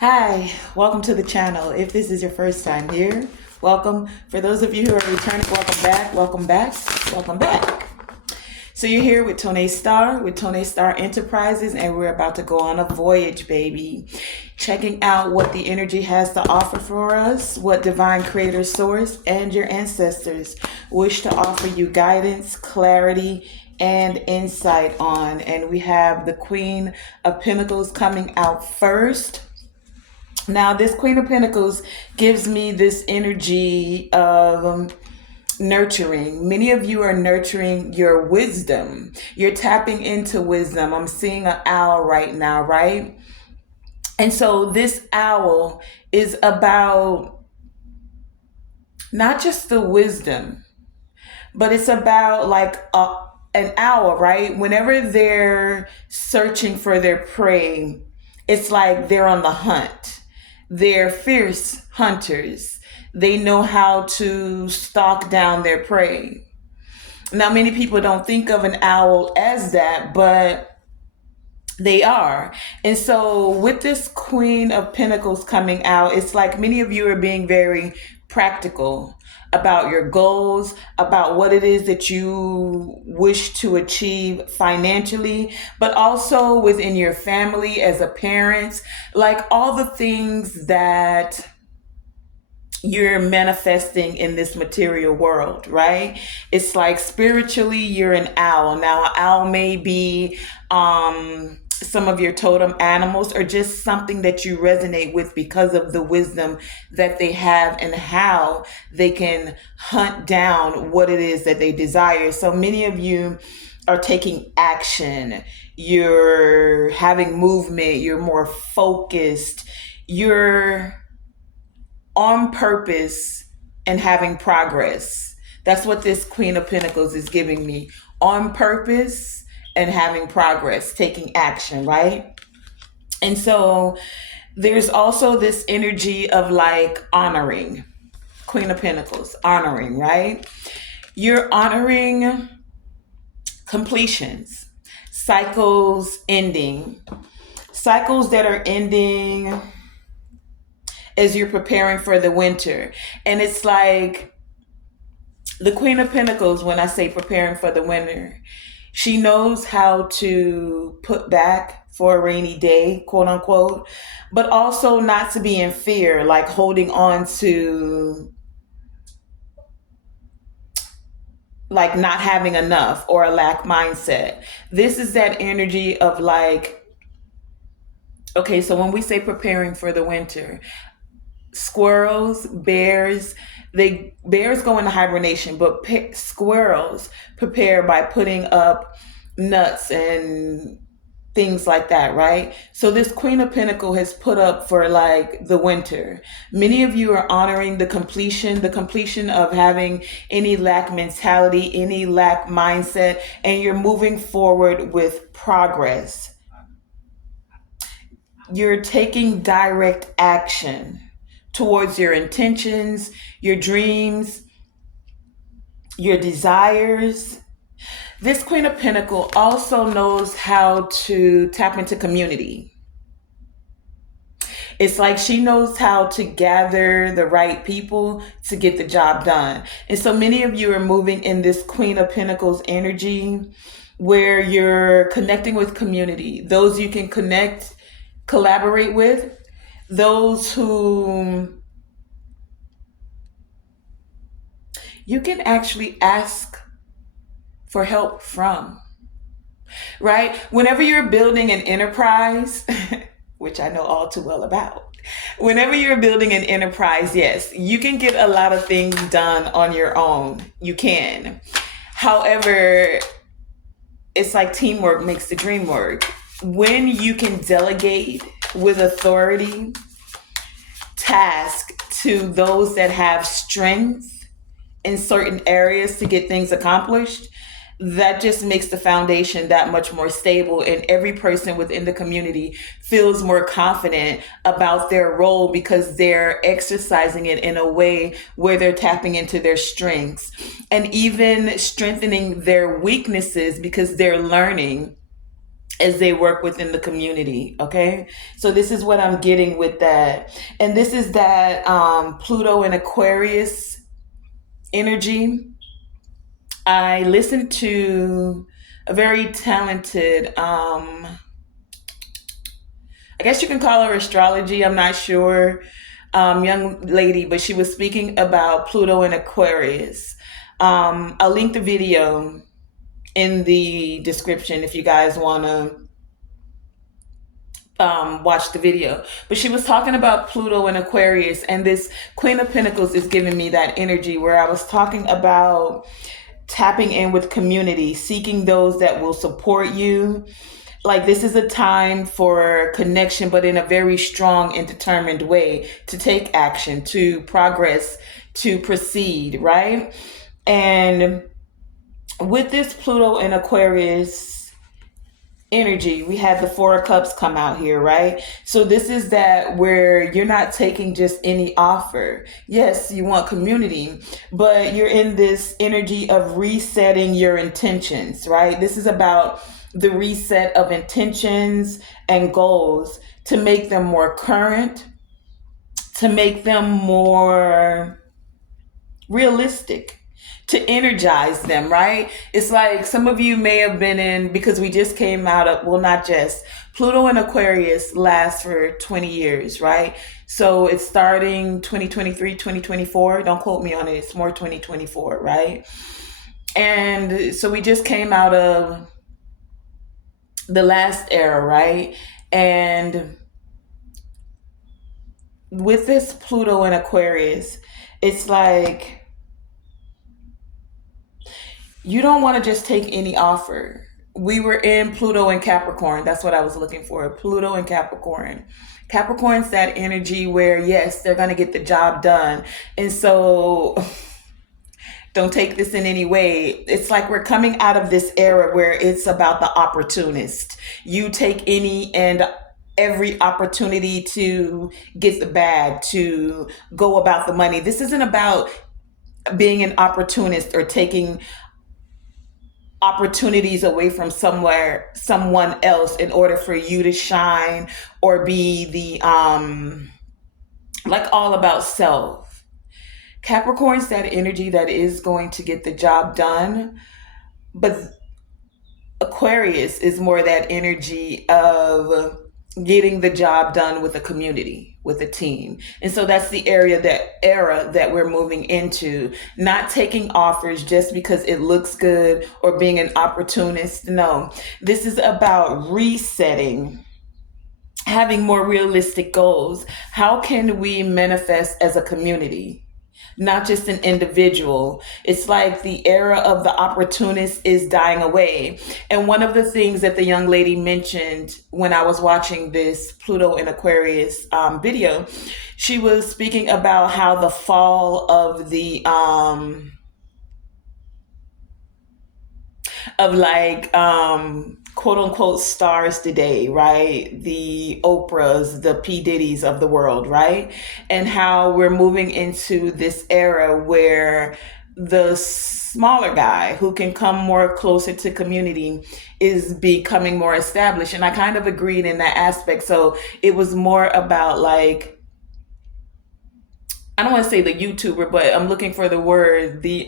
Hi, welcome to the channel. If this is your first time here, welcome. For those of you who are returning, welcome back, welcome back, welcome back. So you're here with Tone Star, with Tone Star Enterprises, and we're about to go on a voyage, baby. Checking out what the energy has to offer for us, what divine creator source and your ancestors wish to offer you guidance, clarity, and insight on. And we have the Queen of Pentacles coming out first. Now, this Queen of Pentacles gives me this energy of nurturing. Many of you are nurturing your wisdom. You're tapping into wisdom. I'm seeing an owl right now, right? And so this owl is about not just the wisdom, but it's about like an owl, right? Whenever they're searching for their prey, it's like they're on the hunt. They're fierce hunters. They know how to stalk down their prey. Now, many people don't think of an owl as that, but they are. And so, with this Queen of Pentacles coming out, it's like many of you are being very practical about your goals, about what it is that you wish to achieve financially, but also within your family as a parent, like all the things that you're manifesting in this material world, right? It's like spiritually, you're an owl. Now, an owl may be some of your totem animals or just something that you resonate with because of the wisdom that they have and how they can hunt down what it is that they desire. So many of you are taking action. You're having movement. You're more focused. You're on purpose and having progress. That's what this Queen of Pentacles is giving me. On purpose and having progress, taking action, right? And so there's also this energy of like honoring. Queen of Pentacles, honoring, right? You're honoring completions, cycles ending, cycles that are ending as you're preparing for the winter. And it's like the Queen of Pentacles, when I say preparing for the winter, she knows how to put back for a rainy day, quote unquote, but also not to be in fear, like holding on to like not having enough or a lack mindset. This is that energy of like, okay, so when we say preparing for the winter, squirrels, bears go into hibernation, but squirrels prepare by putting up nuts and things like that, right? So this Queen of Pentacle has put up for like the winter. Many of you are honoring the completion of having any lack mentality, any lack mindset, and you're moving forward with progress. You're taking direct action towards your intentions, your dreams, your desires. This Queen of Pentacles also knows how to tap into community. It's like she knows how to gather the right people to get the job done. And so many of you are moving in this Queen of Pentacles energy where you're connecting with community, those you can connect, collaborate with, those who you can actually ask for help from, right? Whenever you're building an enterprise, which I know all too well about, whenever you're building an enterprise, yes, you can get a lot of things done on your own. You can. However, it's like teamwork makes the dream work. When you can delegate with authority, task to those that have strength in certain areas to get things accomplished, that just makes the foundation that much more stable, and every person within the community feels more confident about their role because they're exercising it in a way where they're tapping into their strengths and even strengthening their weaknesses because they're learning as they work within the community. Okay, so this is what I'm getting with that, and this is that Pluto and Aquarius energy. I listened to a very talented, I guess you can call her astrology, I'm not sure, young lady, but she was speaking about Pluto and Aquarius. I'll link the video in the description if you guys want to watch the video. But she was talking about Pluto and Aquarius, and this Queen of Pentacles is giving me that energy where I was talking about tapping in with community, seeking those that will support you. Like, this is a time for connection, but in a very strong and determined way to take action, to progress, to proceed, right? And with this Pluto and Aquarius energy, we had the Four of Cups come out here, right? So this is that where you're not taking just any offer. Yes, you want community, but you're in this energy of resetting your intentions, right? This is about the reset of intentions and goals to make them more current, to make them more realistic, to energize them, right? It's like some of you may have been in, because we just came out of, well, not just, Pluto and Aquarius lasts for 20 years, right? So it's starting 2023, 2024. Don't quote me on it. It's more 2024, right? And so we just came out of the last era, right? And with this Pluto and Aquarius, it's like you don't want to just take any offer. We were in Pluto and Capricorn. That's what I was looking for. Pluto and Capricorn. Capricorn's that energy where, yes, they're going to get the job done. And so don't take this in any way. It's like we're coming out of this era where it's about the opportunist. You take any and every opportunity to get the bag, to go about the money. This isn't about being an opportunist or taking opportunities away from someone else in order for you to shine or be the like all about self. Capricorn's that energy that is going to get the job done, but Aquarius is more that energy of getting the job done with a community, with a team. And so that's the era that we're moving into, not taking offers just because it looks good or being an opportunist. No, this is about resetting, having more realistic goals. How can we manifest as a community? Not just an individual. It's like the era of the opportunist is dying away. And one of the things that the young lady mentioned when I was watching this Pluto and Aquarius video, she was speaking about how the fall of the quote unquote stars today, right? The Oprahs, the P. Diddy's of the world, right? And how we're moving into this era where the smaller guy who can come more closer to community is becoming more established. And I kind of agreed in that aspect. So it was more about, like, I don't want to say the YouTuber, but I'm looking for the word, the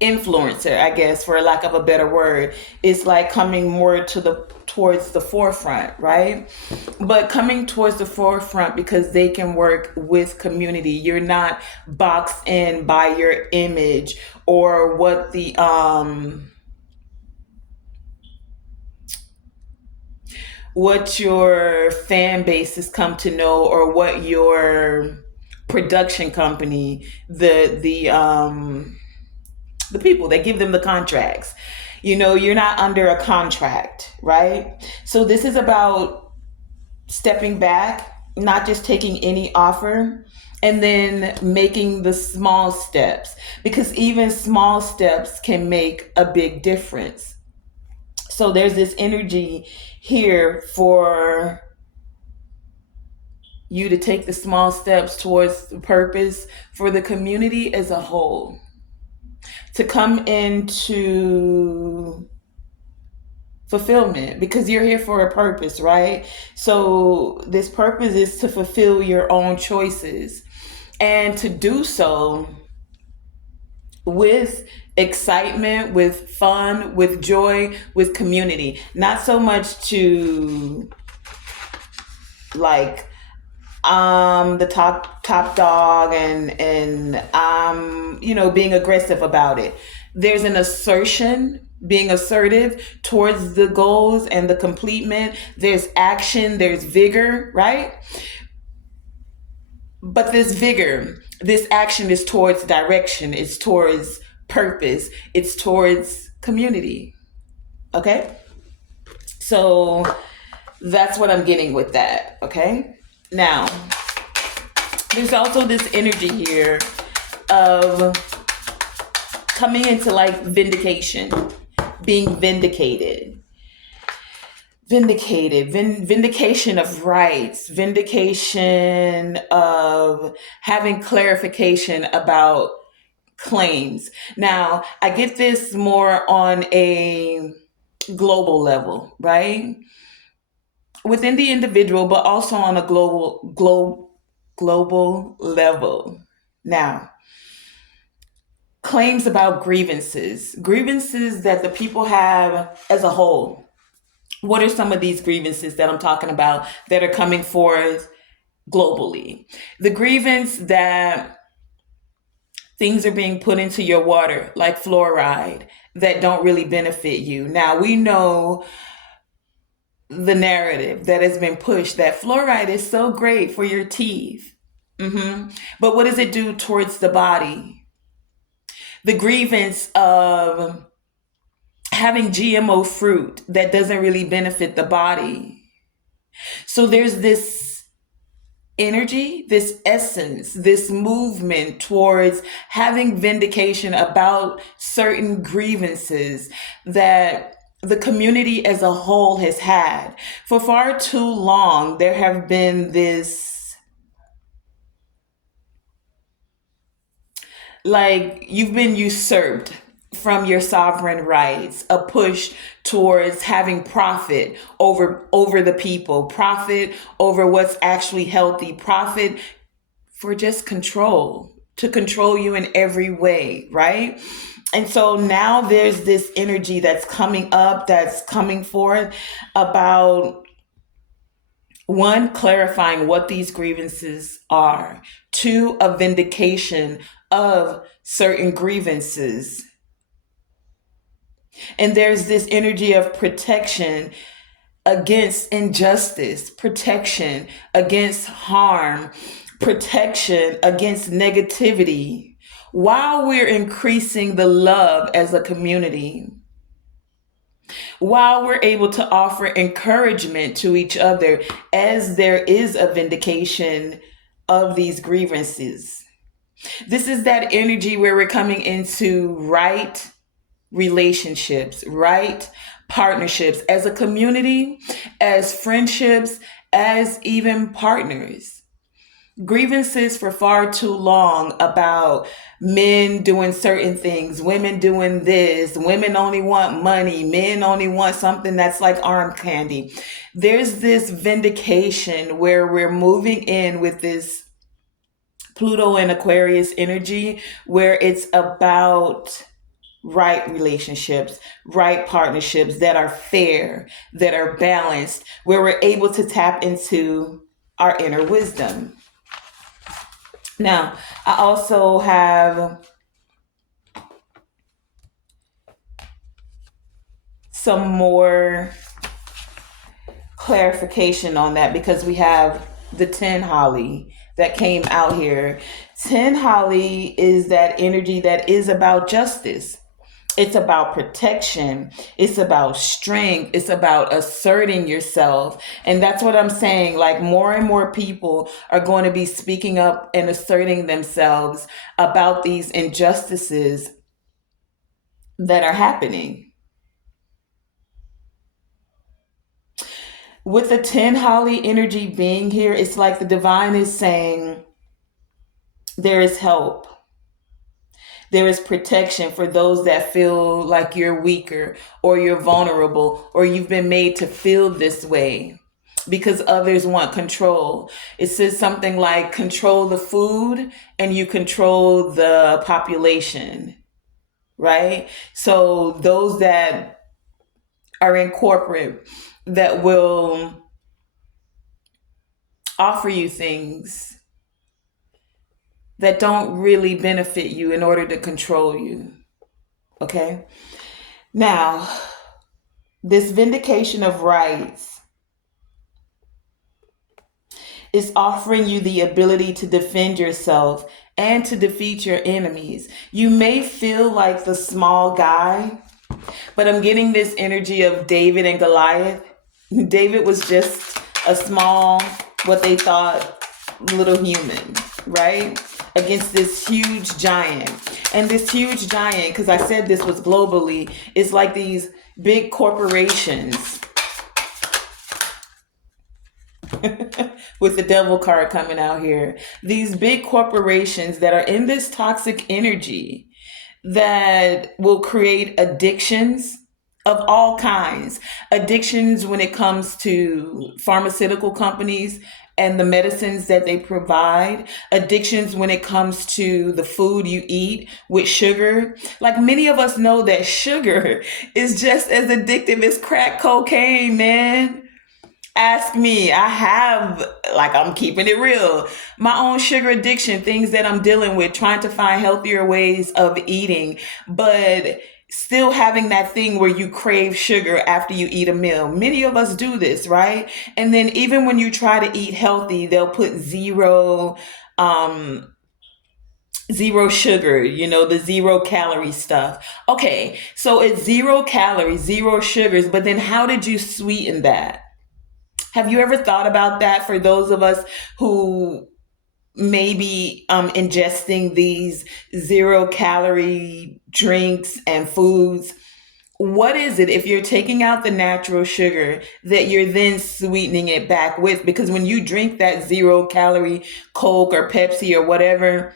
influencer, I guess, for lack of a better word, is like coming more towards the forefront, right? But coming towards the forefront because they can work with community. You're not boxed in by your image or what what your fan base has come to know, or what your production company, the people that give them the contracts. You're not under a contract, right? So this is about stepping back, not just taking any offer, and then making the small steps, because even small steps can make a big difference. So there's this energy here for you to take the small steps towards the purpose for the community as a whole. to come into fulfillment, because you're here for a purpose, right? So this purpose is to fulfill your own choices, and to do so with excitement, with fun, with joy, with community. Not so much to like the top dog, and being aggressive about it. There's an assertion, being assertive towards the goals and the completement. There's action, there's vigor, right? But this vigor, this action is towards direction, it's towards purpose, it's towards community. Okay? So that's what I'm getting with that. Okay? Now, there's also this energy here of coming into like vindication, being vindication of rights, vindication of having clarification about claims. Now, I get this more on a global level, right? Within the individual, but also on a global level. Now, claims about grievances that the people have as a whole. What are some of these grievances that I'm talking about that are coming forth globally? The grievance that things are being put into your water, like fluoride, that don't really benefit you. Now, we know the narrative that has been pushed that fluoride is so great for your teeth. But what does it do towards the body? The grievance of having GMO fruit that doesn't really benefit the body. So there's this energy, this essence, this movement towards having vindication about certain grievances that the community as a whole has had. For far too long, there have been this, like, you've been usurped from your sovereign rights, a push towards having profit over the people, profit over what's actually healthy, profit for just control, to control you in every way, right? And so now there's this energy that's coming up, that's coming forth about, one, clarifying what these grievances are, two, a vindication of certain grievances. And there's this energy of protection against injustice, protection against harm, protection against negativity, while we're increasing the love as a community, while we're able to offer encouragement to each other as there is a vindication of these grievances. This is that energy where we're coming into right relationships, right partnerships as a community, as friendships, as even partners. Grievances for far too long about men doing certain things, women doing this, women only want money, men only want something that's like arm candy. There's this vindication where we're moving in with this Pluto and Aquarius energy, where it's about right relationships, right partnerships that are fair, that are balanced, where we're able to tap into our inner wisdom. Now, I also have some more clarification on that, because we have the 10 Holly that came out here. 10 Holly is that energy that is about justice. It's about protection. It's about strength. It's about asserting yourself. And that's what I'm saying. Like, more and more people are going to be speaking up and asserting themselves about these injustices that are happening. With the 10 Holly energy being here, it's like the divine is saying there is help. There is protection for those that feel like you're weaker or you're vulnerable or you've been made to feel this way because others want control. It says something like control the food and you control the population, right? So those that are in corporate that will offer you things that don't really benefit you in order to control you. Okay? Now, this vindication of rights is offering you the ability to defend yourself and to defeat your enemies. You may feel like the small guy, but I'm getting this energy of David and Goliath. David was just a small, what they thought, little human, right? Against this huge giant. And this huge giant, because I said this was globally, is like these big corporations with the devil card coming out here. These big corporations that are in this toxic energy that will create addictions of all kinds. Addictions when it comes to pharmaceutical companies and the medicines that they provide. Addictions when it comes to the food you eat with sugar. Like many of us know that sugar is just as addictive as crack cocaine, man. Ask me. I have, like, I'm keeping it real, my own sugar addiction, things that I'm dealing with, trying to find healthier ways of eating, but still having that thing where you crave sugar after you eat a meal. Many of us do this, right? And then even when you try to eat healthy, they'll put zero sugar, the 0 calorie stuff. Okay, so it's 0 calories, 0 sugars, but then how did you sweeten that? Have you ever thought about that for those of us who may be ingesting these 0 calorie drinks and foods? What is it if you're taking out the natural sugar that you're then sweetening it back with? Because when you drink that 0 calorie Coke or Pepsi or whatever,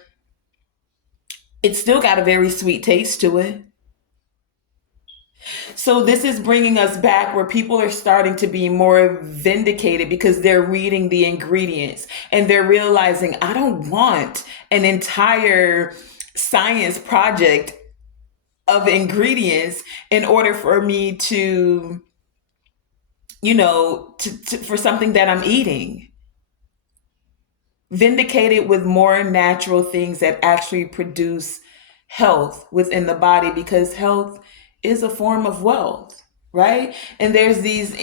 it's still got a very sweet taste to it. So this is bringing us back where people are starting to be more vindicated because they're reading the ingredients and they're realizing, I don't want an entire science project of ingredients in order for me to, for something that I'm eating. Vindicated with more natural things that actually produce health within the body, because health is a form of wealth, right? And there's these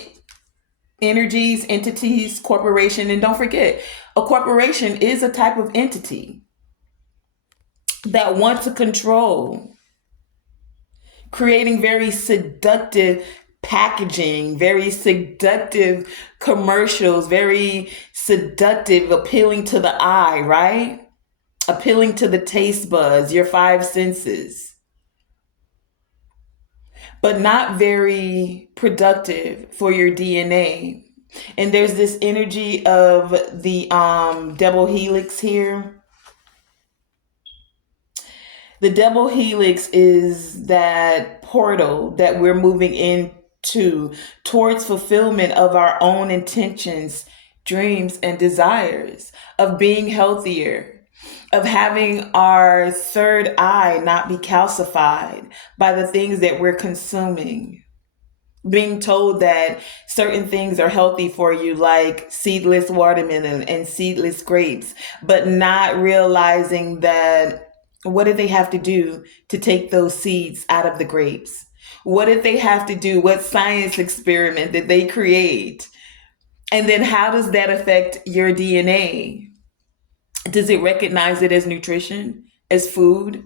energies, entities, corporation, and don't forget, a corporation is a type of entity that want to control, creating very seductive packaging, very seductive commercials, very seductive, appealing to the eye, right? Appealing to the taste buds, your 5 senses, but not very productive for your DNA. And there's this energy of the double helix here. The double helix is that portal that we're moving into towards fulfillment of our own intentions, dreams, and desires, of being healthier, of having our third eye not be calcified by the things that we're consuming. Being told that certain things are healthy for you, like seedless watermelon and seedless grapes, but not realizing that what did they have to do to take those seeds out of the grapes? What did they have to do? What science experiment did they create? And then how does that affect your DNA? Does it recognize it as nutrition, as food?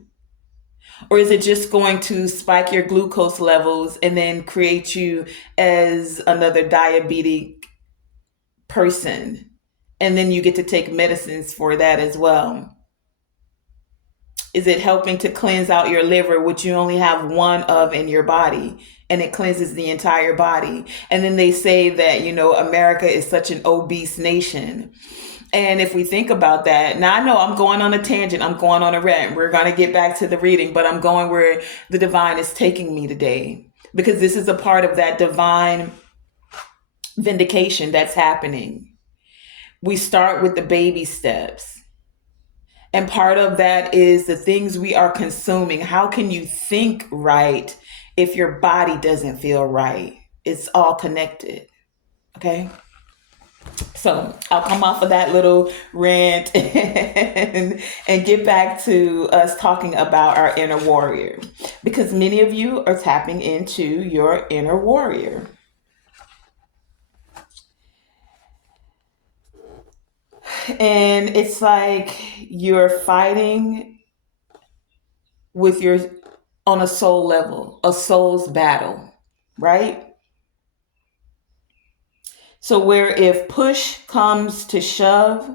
Or is it just going to spike your glucose levels and then create you as another diabetic person? And then you get to take medicines for that as well. Is it helping to cleanse out your liver, which you only have one of in your body, and it cleanses the entire body? And then they say that, America is such an obese nation. And if we think about that, now I know I'm going on a tangent, I'm going on a rant. We're going to get back to the reading, but I'm going where the divine is taking me today, because this is a part of that divine vindication that's happening. We start with the baby steps. And part of that is the things we are consuming. How can you think right if your body doesn't feel right? It's all connected. Okay. So I'll come off of that little rant and get back to us talking about our inner warrior, because many of you are tapping into your inner warrior. And it's like you're fighting with your on a soul level, a soul's battle, right? So where if push comes to shove,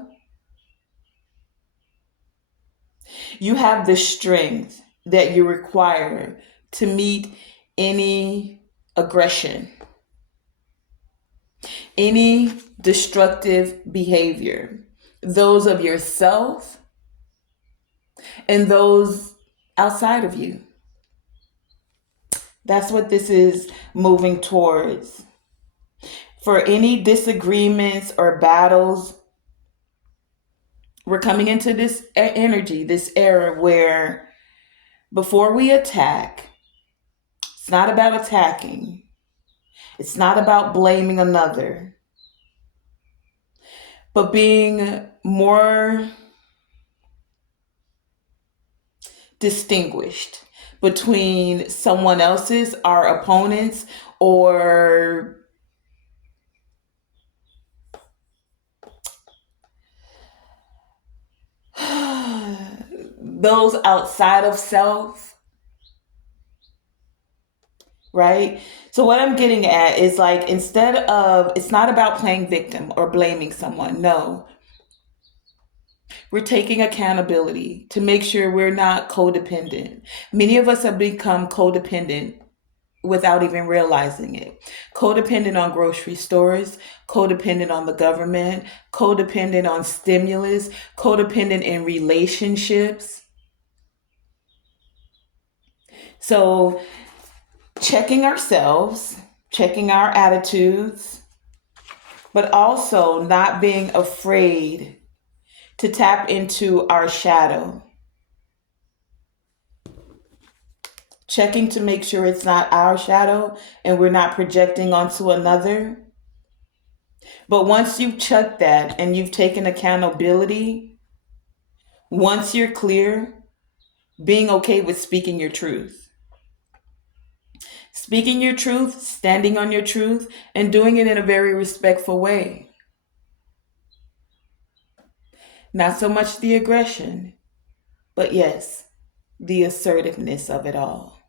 you have the strength that you require to meet any aggression, any destructive behavior, those of yourself and those outside of you. That's what this is moving towards. For any disagreements or battles, we're coming into this energy, this era where before we attack, it's not about attacking. It's not about blaming another, but being more distinguished between someone else's, our opponents, or those outside of self, right? So what I'm getting at is like, instead of, it's not about playing victim or blaming someone. No, we're taking accountability to make sure we're not codependent. Many of us have become codependent without even realizing it. Codependent on grocery stores, codependent on the government, codependent on stimulus, codependent in relationships. So checking ourselves, checking our attitudes, but also not being afraid to tap into our shadow. Checking to make sure it's not our shadow and we're not projecting onto another. But once you've checked that and you've taken accountability, once you're clear, being okay with speaking your truth. Speaking your truth, standing on your truth, and doing it in a very respectful way. Not so much the aggression, but yes, the assertiveness of it all.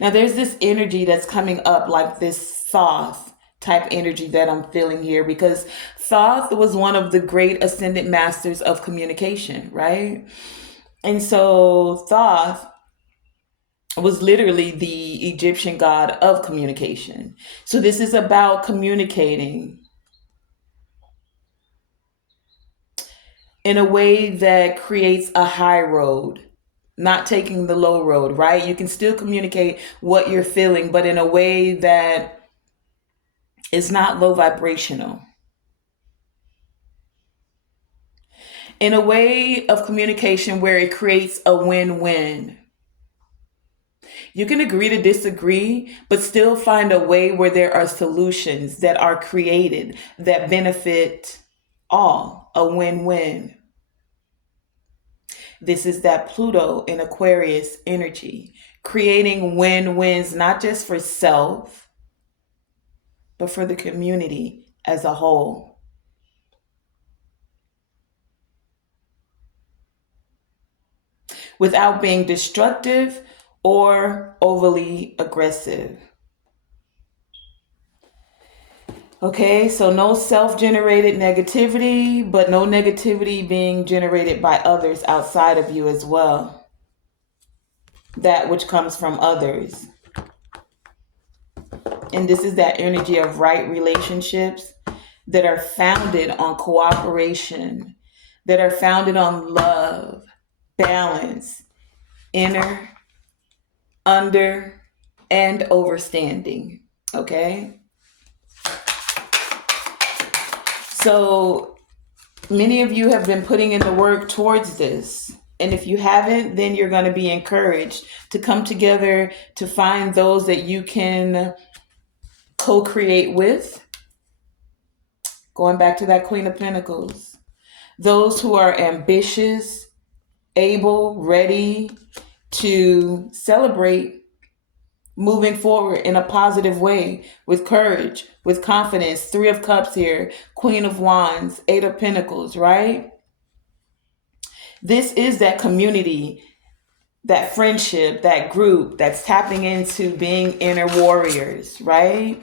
Now there's this energy that's coming up, like this Thoth type energy that I'm feeling here, because Thoth was one of the great ascendant masters of communication, right? And so Thoth was literally the Egyptian god of communication. So this is about communicating in a way that creates a high road, not taking the low road, right? You can still communicate what you're feeling, but in a way that is not low vibrational. In a way of communication where it creates a win-win. You can agree to disagree, but still find a way where there are solutions that are created that benefit all, a win-win. This is that Pluto in Aquarius energy, creating win-wins, not just for self, but for the community as a whole. Without being destructive or overly aggressive. Okay, so no self-generated negativity, but no negativity being generated by others outside of you as well. That which comes from others. And this is that energy of right relationships, that are founded on cooperation, that are founded on love, balance, inner, under, and overstanding. Okay? So many of you have been putting in the work towards this. And if you haven't, then you're going to be encouraged to come together to find those that you can co-create with. Going back to that Queen of Pentacles. Those who are ambitious, able, ready to celebrate moving forward in a positive way with courage, with confidence. 3 of Cups here, Queen of Wands, 8 of Pentacles, right? This is that community, that friendship, that group that's tapping into being inner warriors, right?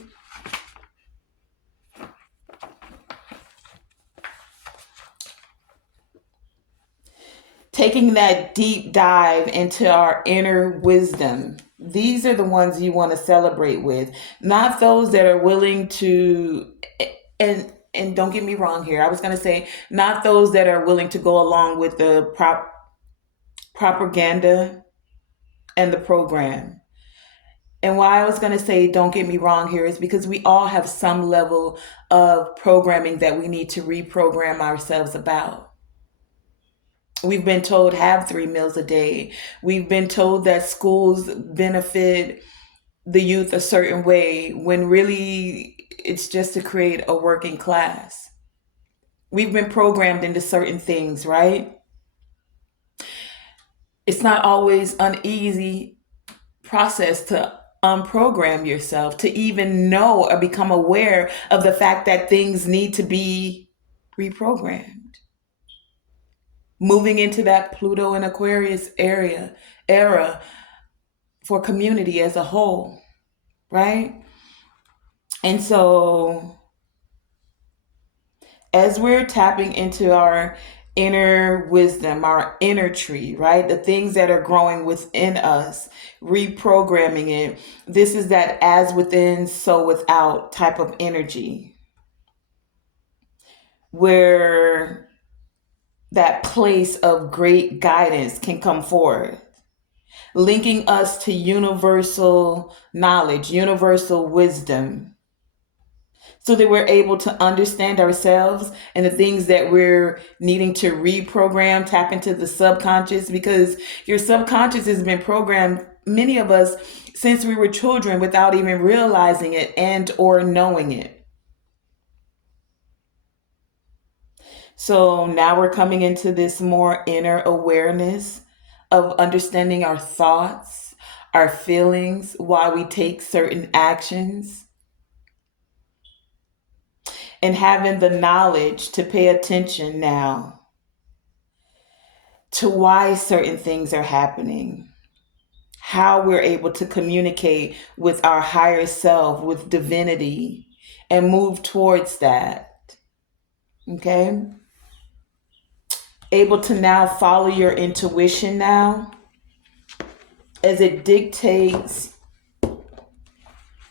Taking that deep dive into our inner wisdom. These are the ones you want to celebrate with, not those that are willing to, and don't get me wrong here. I was going to say, not those that are willing to go along with the propaganda and the program. And why I was going to say, don't get me wrong here, is because we all have some level of programming that we need to reprogram ourselves about. We've been told have 3 meals a day. We've been told that schools benefit the youth a certain way when really it's just to create a working class. We've been programmed into certain things, right? It's not always an easy process to unprogram yourself, to even know or become aware of the fact that things need to be reprogrammed. Moving into that Pluto and Aquarius era for community as a whole, right? And so as we're tapping into our inner wisdom, our inner tree, right? The things that are growing within us, reprogramming it. This is that as within, so without type of energy, where that place of great guidance can come forward, linking us to universal knowledge, universal wisdom, so that we're able to understand ourselves and the things that we're needing to reprogram, tap into the subconscious, because your subconscious has been programmed, many of us, since we were children without even realizing it and or knowing it. So now we're coming into this more inner awareness of understanding our thoughts, our feelings, why we take certain actions, and having the knowledge to pay attention now to why certain things are happening, how we're able to communicate with our higher self, with divinity, and move towards that. Okay? Able to now follow your intuition now as it dictates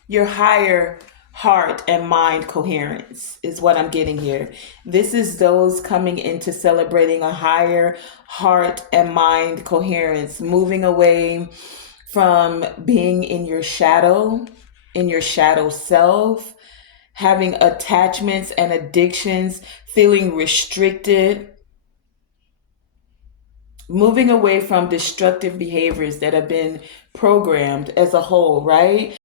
your higher heart and mind coherence is what I'm getting here. This is those coming into celebrating a higher heart and mind coherence, moving away from being in your shadow self, having attachments and addictions, feeling restricted, moving away from destructive behaviors that have been programmed as a whole, right?